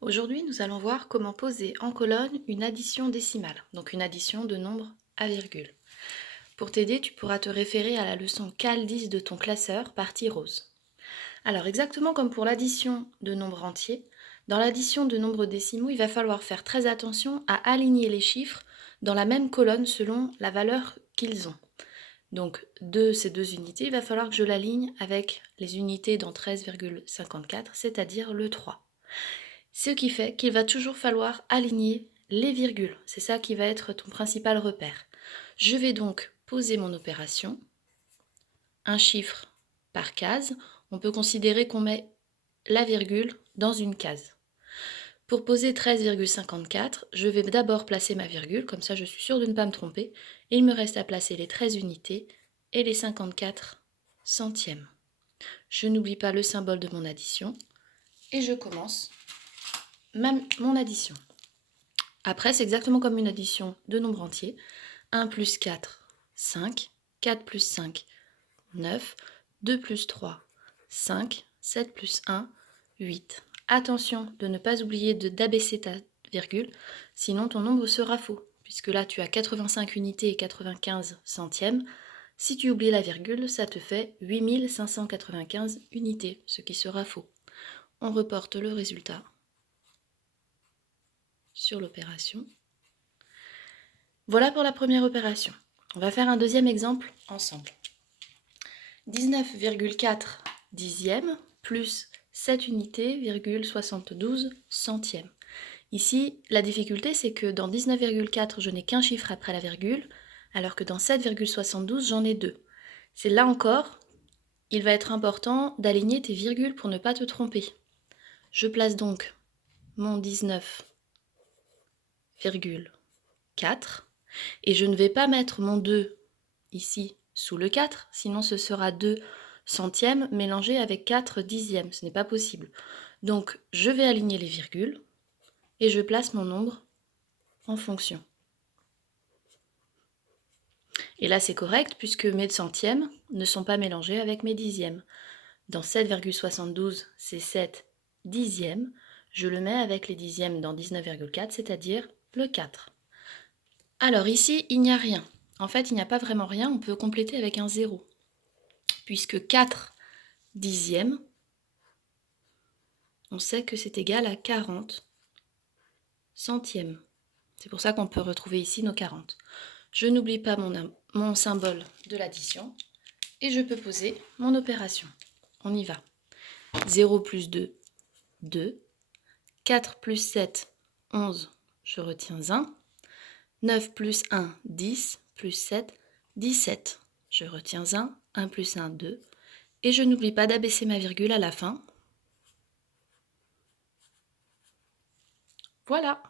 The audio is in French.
Aujourd'hui, nous allons voir comment poser en colonne une addition décimale, donc une addition de nombres à virgule. Pour t'aider, tu pourras te référer à la leçon Cal 10 de ton classeur, partie rose. Alors, exactement comme pour l'addition de nombres entiers, dans l'addition de nombres décimaux, il va falloir faire très attention à aligner les chiffres dans la même colonne selon la valeur qu'ils ont. Donc, de ces deux unités, il va falloir que je l'aligne avec les unités dans 13,54, c'est-à-dire le 3. Ce qui fait qu'il va toujours falloir aligner les virgules. C'est ça qui va être ton principal repère. Je vais donc poser mon opération, un chiffre par case. On peut considérer qu'on met la virgule dans une case. Pour poser 13,54, je vais d'abord placer ma virgule, comme ça je suis sûre de ne pas me tromper. Et il me reste à placer les 13 unités et les 54 centièmes. Je n'oublie pas le symbole de mon addition et je commence mon addition. Après, c'est exactement comme une addition de nombres entiers. 1 plus 4, 5. 4 plus 5, 9. 2 plus 3, 5. 7 plus 1, 8. Attention de ne pas oublier d'abaisser ta virgule, sinon ton nombre sera faux, puisque là tu as 85 unités et 95 centièmes. Si tu oublies la virgule, ça te fait 8595 unités, ce qui sera faux. On reporte le résultat sur l'opération. Voilà pour la première opération. On va faire un deuxième exemple ensemble. 19,4 dixièmes plus 7 unités, 72 centièmes. Ici, la difficulté, c'est que dans 19,4, je n'ai qu'un chiffre après la virgule, alors que dans 7,72, j'en ai deux. C'est là encore, il va être important d'aligner tes virgules pour ne pas te tromper. Je place donc mon 19,4 et je ne vais pas mettre mon 2 ici sous le 4, sinon ce sera 2 centièmes mélangés avec 4 dixièmes, ce n'est pas possible. Donc je vais aligner les virgules et je place mon nombre en fonction. Et là c'est correct puisque mes centièmes ne sont pas mélangés avec mes dixièmes. Dans 7,72 c'est 7 dixièmes, je le mets avec les dixièmes dans 19,4, c'est-à-dire le 4. Alors ici il n'y a rien. En fait il n'y a pas vraiment rien, on peut compléter avec un 0. Puisque 4 dixièmes, on sait que c'est égal à 40 centièmes. C'est pour ça qu'on peut retrouver ici nos 40. Je n'oublie pas mon symbole de l'addition et je peux poser mon opération. On y va. 0 plus 2, 2. 4 plus 7, 11. Je retiens 1. 9 plus 1, 10. Plus 7, 17. Je retiens 1. 1 plus 1, 2. Et je n'oublie pas d'abaisser ma virgule à la fin. Voilà.